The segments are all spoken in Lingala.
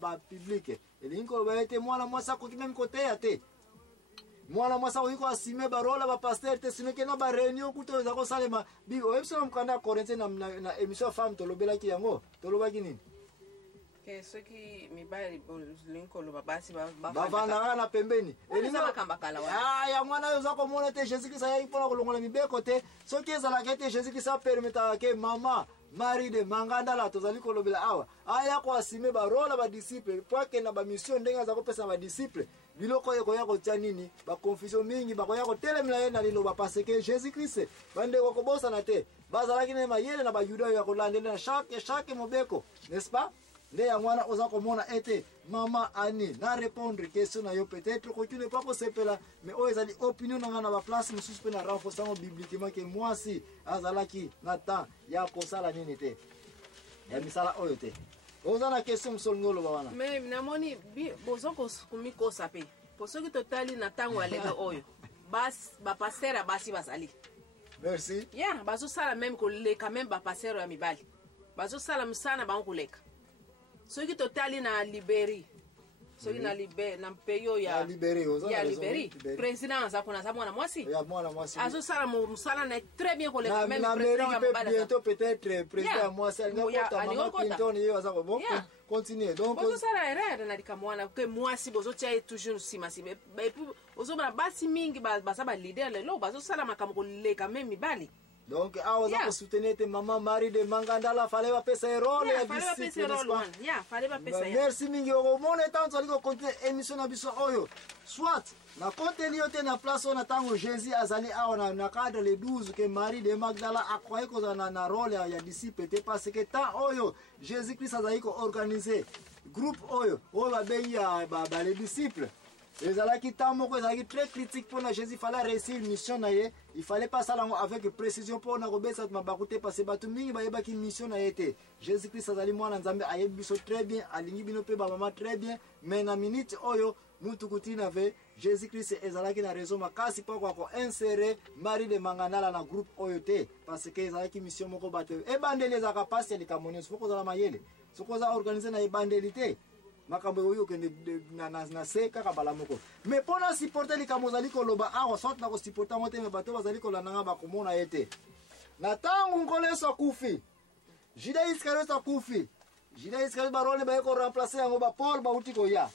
ba public elinko ba ete mwana mwasa ko kimem kote ate mwana mwasa ko asime barola ba pasteur te sino kena ba reunion kuto za ko salema bi o epso mkanda korente na emission femme to lobela ki yango to loba ki nini ke soki mibali linko lo babasi ba vanda na pembeni elina makamba kala wa ya mwana yo za ko mona te Jésus Christ ya ipona ko longola mibeko te soki ezala kete Jésus Christ a permettre ke mama Marie de Mangandala tozali kolobela awa aya ko asime ba rola ba disciple poke na ba mission ndenga za ko pesa ba disciple biloko yeko ya ko tia nini ba confusion mingi ba ko ya ko telemela yena lilo ba parce que Jésus Christ bande ko bosa na te bazala kine mayele na ba yuda ya ko landela na chaque mobeko n'est-ce pas nde ya mwana oza komona ete mama ani na répondre question na yo peut-être ko tu ne pas ko sepela mais o ezali opinion na ngana ba place mususu pe na renforcement bibliquement que moi si azalaki na temps ya ko sala nini te ya misala oyo te oza na question msolngolo bana mais namoni bozo ko kumiko sape poso ki totali na tango alega oyo bas ba passer basi basali merci ya bazo sala même ko le quand même ba passer ya mibali bazo sala msana ba nkuleka soki totali na liberi soki na liberi na peyo ya liberi oza ya liberi président za kuna za mwana mwasi ya mwana mwasi azo sala musala na très bien ko le même président ya mbala bientôt peut-être président mwasi alingakota mama Clinton yo aza ko bon continuer donc ozo sala erreur na likamwana ke mwasi bozo tia toujours sima sima et puis ozo na basi mingi ba ba leader le lo bazo sala makambo ko le quand même mibali. Donc, aoza ko soutenir te maman Marie de Mangandala fallait pas pesa rôle ya disciple. Fallait pas pesa. Merci mingi o mona tanto aliko continuer émission na biso oyo. Soit na contenu yote na place on tango Jésus azali aona na cadre le 12 que Marie de Magdala akwaye ko na rôle ya disciple te parce que tant oyo Jésus Christ azali ko organiser groupe oyo ba bengi ba les disciples. Les alaki tamoko ezalaki très critique pour Jésus, il fallait réussir une mission naie, il fallait pas ça avec précision pour na kobesa mabakute parce que batu mingi bayeba ki mission na été. Jésus Christ azali mwana nzambe ayebi biso très bien, alingi bino pe ba mama très bien, mais na minute oyo mutu kutina ve Jésus Christ ezalaki na raison makasi pour ko insérer Marie de Mangandala na groupe oyo te parce que ezalaki mission moko bato e bandeli za capacité likamonyo soko za mayele. Soko za organiser na bandélité. Makambo oyo ke na se kaka balamoko mais pona supporter likamo zali ko loba awa soit na ko supporter mote me bato bazali ko lananga ba komona ete na tangu ngoleso kufi Judas Iscariot akufi Judas Iscariot barone ba ko remplacer yango ba Paul ba utiko ya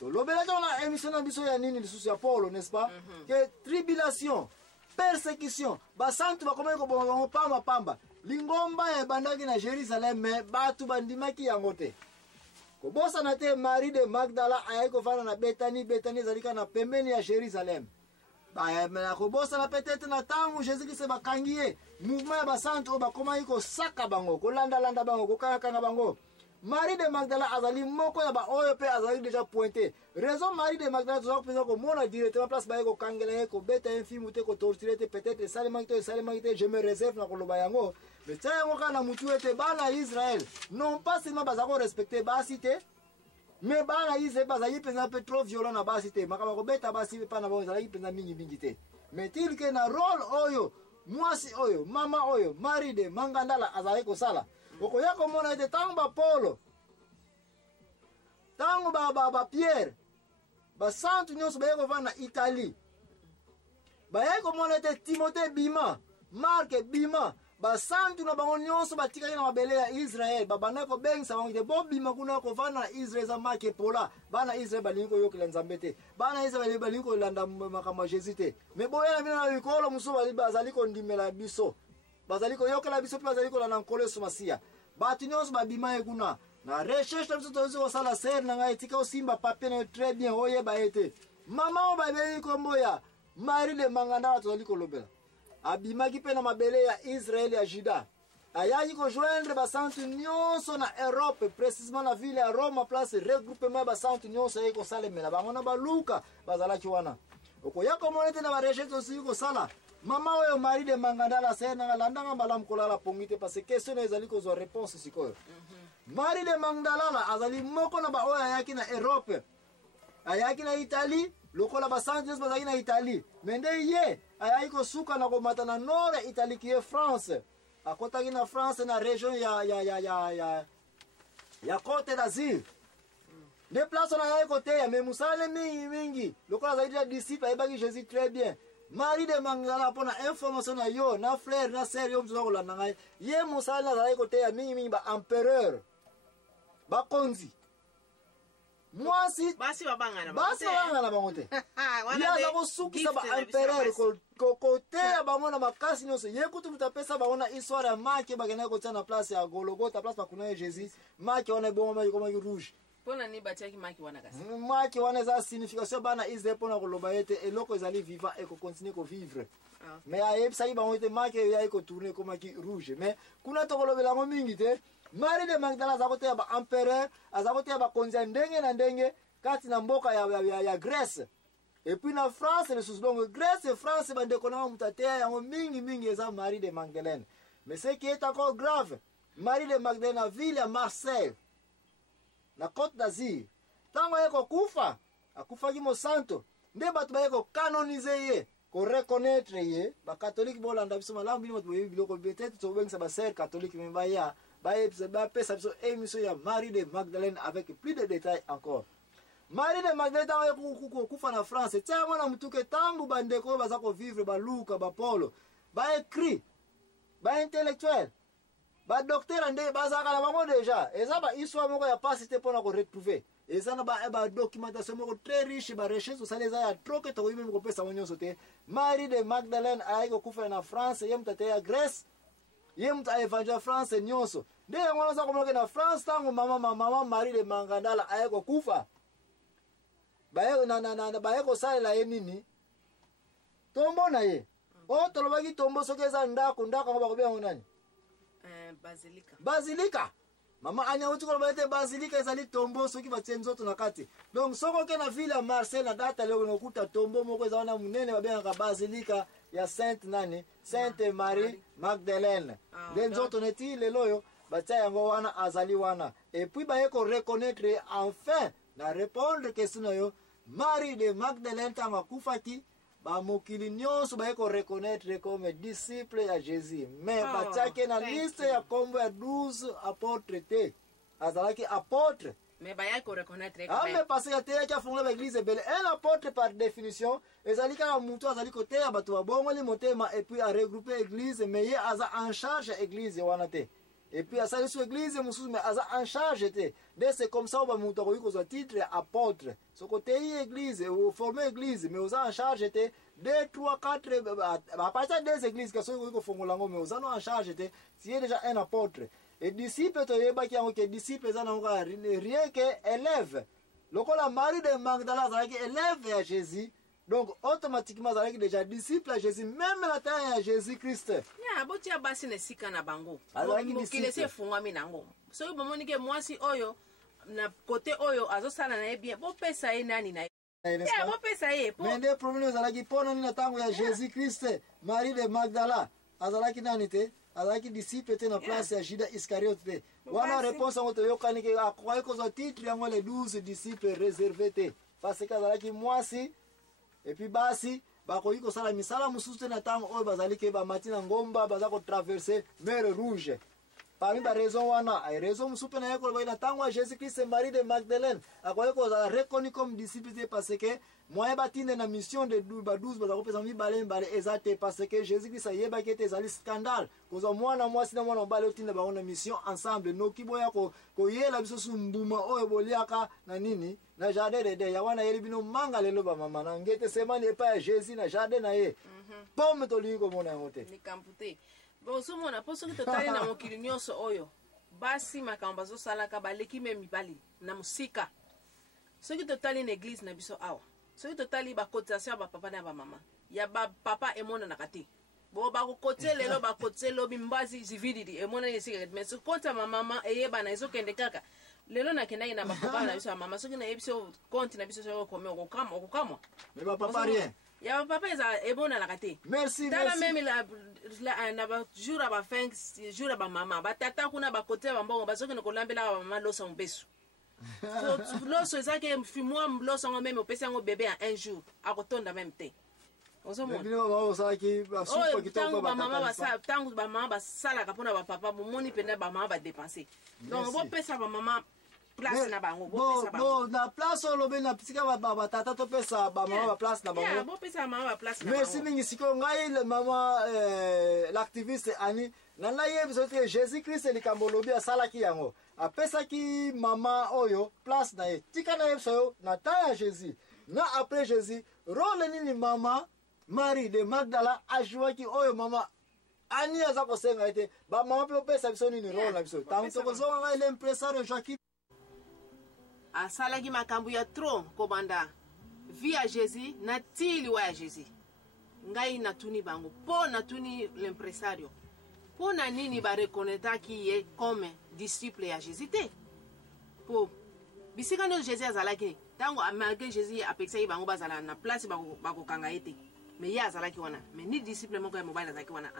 to lobela na émission na biso ya nini lisusu ya Paul n'est-ce pas que tribulation persécution ba santu ba komeko bongo pamba lingomba e bandaki na Jerusalem me batu bandimaki yango te kobosa na te Marie de Magdala ayeko fana na Betani zalika na pembeni ya Jerusalem ba na kobosa na peut-être na tangu Jésus Christ bakangie mouvement ya basantu bakoma iko saka bango ko landa bango ko kanga bango Marie de Magdala azali moko ya ba oyo pe azali déjà pointé raison Marie de Magdala zo ko ko mona directement place ba ko kangela ko beta infime te ko torturer te peut-être salement je me réserve na ko loba yango mais ça ngo kana mutu ete bana Israël non pas seulement bazako respecter basité mais bana Israël bazali penza peu trop violent na basité makama ko beta basi pa na bo zali penza mingi te mais til que na rôle oyo mwasi oyo mama oyo Marie de Mangandala azali ko sala oko yako mona ete tango ba Paulo tango ba Pierre ba santu nyonso ba yako vana Italie ba yako mona ete Timothée bima Marc bima ba santu na bango nyonso batikaki na mabele ya Israël babana ko bengisa bango te bobima kuna ko vana na Israël za Marc Paula bana Israël balingi ko yokela nzambe te bana Israël balingi ko landa makama Jésus te mais boyela bino na likolo muso bazali ko ndimela biso bazali ko yokela biso pe bazali ko landa nkolo somasia batu nyonso babima ekuna na recherche na biso tozo ko sala ser na ngai tika osimba papier na très bien oyeba ete mama o babeli ko mboya Marie de Mangandala tozali ko lobela abimaki pe na mabele ya Israël ya Juda ayaki ko joindre basantu nyonso na Europe précisément la ville ya Rome place regroupement basantu nyonso yeko salemela bango na baluka bazalaki wana okoya ko monete na ba recherche aussi ko sala mama oyo Marie de Mangandala sena landanga malam kolala pongite parce que question ezali ko zo réponse sikoyo Marie de Mangandala azali moko na ba oyo ayaki na Europe ayaki na Italie lokola basantu nyonso bazalaki na Italie mende ye ayaki ko suka na komata na nord ya Italie ki e France akotaki na France na région ya Côte d'Azur Des places on a côté, mais Moussale mingi. Le corps a dit disciple, il bagi Jésus très bien. Marie de Magdala pour la information na yo, na frère, na sœur, yo mzoko la nangai. Ye Moussale na côté ya mingi ba empereur. Ba konzi. Moi si basi babangana bangote. Ya za kusukisa ba empereur ko côté ya bango na makasi nyonso. Ye kutu mutapesa baona histoire ya Mark bagena ko tana place ya Golgotha, place pa kuna Jésus. Mark on est bon comme rouge. Pona ni batiaki Mark wana kasi. Mark wana za signification bana ize pona koloba ete eloko ezali vivant et ko continuer ko vivre. Mais ayebisa ki bango ete Mark ya ko tourner comme qui rouge. Mais kuna to kolobela ngo mingi te. Marie de Magdala azakote ya ba empereur, azakote ya ba konzi ndenge na ndenge kati na mboka ya Grèce. Et puis na France le sous-donc Grèce et France bande kona mutatea ya mingi eza Marie de Magdalene. Mais ce qui est encore grave, Marie de Magdalene na ville ya Marseille na Côte d'Azur. Tango yeko kufa, akufa ki mo santo. Nde batu ba yeko canoniser ye, ko reconnaître ye, ba catholique bolanda biso malamu bino boye biloko peut-être to bengisa ba sœur catholique memba ya. Ba pesa biso émission ya Marie de Magdalene avec plus de détails encore. Marie de Magdalene tango kufa na France, tango na mutuke tangu bandeko baza ko vivre ba Luka ba Paulo, ba écrit, ba intellectuel. Ba docteur ande bazaka na bango déjà. Eza ba histoire moko ya pas c'était pour na ko retrouver. Eza na ba documentation moko très riche ba recherche so saleza ya trop que to yime ko pesa wonyo sote. Marie de Magdalene aiko kufa na France, yem tate ya Grèce. Yem ta evangel France nyonso. De ngwana za ko na France tango mama Marie de Magdala aiko kufa. Ba yo ba yo sala ye nini? Tombo na ye. O tolobaki tombo sokeza ndako ngo ba ko nani? Basilica. Mama anya uti ko bete basilica ezali tombo soki batie nzoto na kati. Donc soko ke na ville ya Marseille na data leo nokuta tombo moko ezana munene babenga basilica ya Sainte Marie Magdalene. Den nzoto neti leloyo batia yango wana azali wana. Et puis ba yeko reconnaître enfin na répondre question yo Marie de Magdalene tanga kufaki ba mokili nyonso ba yeko reconnaître comme disciple ya Jésus. Mais batiake na liste ya kombo ya 12 apôtres te. Azalaki apôtre. Mais ba yeko reconnaître quand même. Mais parce que te ya fondé l'église belle. Un apôtre par définition, ezali ka mutu azali kote ya bato ba bongo li motema et puis a regrouper église mais ye aza en charge église wana te. Et puis à ça sur église mususu mais aza en charge te. De c'est comme ça on va mutu ko zo titre apôtre. Ce côté église ou former église mais oza en charge te 2 3 4 à partir des églises que so ko fongola ngo mais oza no en charge te. Tu es déjà un apôtre. Et disciple to yeba ki yango ke disciple za na rien que élève. Lokola Marie de Magdala za ki élève ya Jésus. Donc automatiquement ça déjà disciple à Jésus même la taille à Jésus Christ. Ya boti ya basi ne sika na bango. Mokile se fungwa minango. So bomoni ke mwasi oyo na côté oyo azosala na bien. Bo pesa ye nani na. Ya bo pesa ye. Mais des problèmes za ki pona ni na tango ya Jésus Christ. Marie de Magdala azalaki nani te? Azalaki disciple te na place ya Judas Iscariote te. Wana réponse ngo to yokani ke akwaye ko zo titre yango les 12 disciples réservés te. Parce que azalaki mwasi. Et puis basi bakoki kosala misala mosusu te na ntango oyo bazali ke bamati na ngomba baza kotraverse mer rouge. Parmi ba raison wana raison mosusu mpe na ye koloba na ntango ya Jésus Christ Marie de Magdalene akoki kozala reconnu comme disciple te parce que moyen batinde na mission de ba 12 baza kopesa mibale eza te parce que Jésus Christ ayebaki ete ezali scandale kozwa mwana mwasi na mwana mobali otinda bango na mission ensemble noki boya koyela biso su mbuma oyo boliaka na nini na jardin de ya wana yeli bino manga lelo ba mama na ngete semani epa ya Jésus na jardin na ye pomme tolingi komona yango te ni kampute bon somona po soki totali na mokili nyonso oyo basi makambo bazosalaka baleki me mibali na musika soki totali na église na biso awa soki totali bacotisation ya bapapa na bamama ya bapapa emonanaka te bo bakokotie lelo bakotie lobi mbazi zivididi emonani esika mais soki kota mamama eyebana ezokende kaka lelo nakendaki na bapapa na biso ya mama soki nayebi biso compte na biso soki okomi okokamwa mais bapapa rien ya bapapa eza ebonanaka te merci tala meme na bajour ya bafin jour ya bamama batata kuna bakote ya bambongo bazokende kolambelaka bamama loso mobesu loso ezaki mwa loso yango meme opesi yango bebe ya un jour akotonda meme te ntango bamama basalaka mpona bapapa bomoni mpena bamama badepense donc bopesa bamama place na bango bon na place olobi na pisika batata topesa bamama baplace na bango bopesa mama baplace na merci mingi sikoyo ngai mama l'activiste ani nanayebi so te jésus christ likambo olobi asalaki yango apesaki mama oyo place na ye tika na yebisa yo na temps ya jésus na après jésus role nini mama Marie de Magdala ajouaki oyo mama ani aza kosenga ete bamama mpe opesa biso nini role na biso ntango tokozonga ngai l'impresario Joaquin asalaki makambo ya trop kobanda vi ya jésus na ti liwa ya jésus ngai natuni bango mpo natuni l'impresario mpo na nini barekonetaki ye comme disciple ya jésus te mpo bisika nyonso jésus azalaki ntango malgré jésus apekisaki bango bazala na place bakokanga ye te me ye azalaki wana me ni disciple moko ya mobali azalaki wana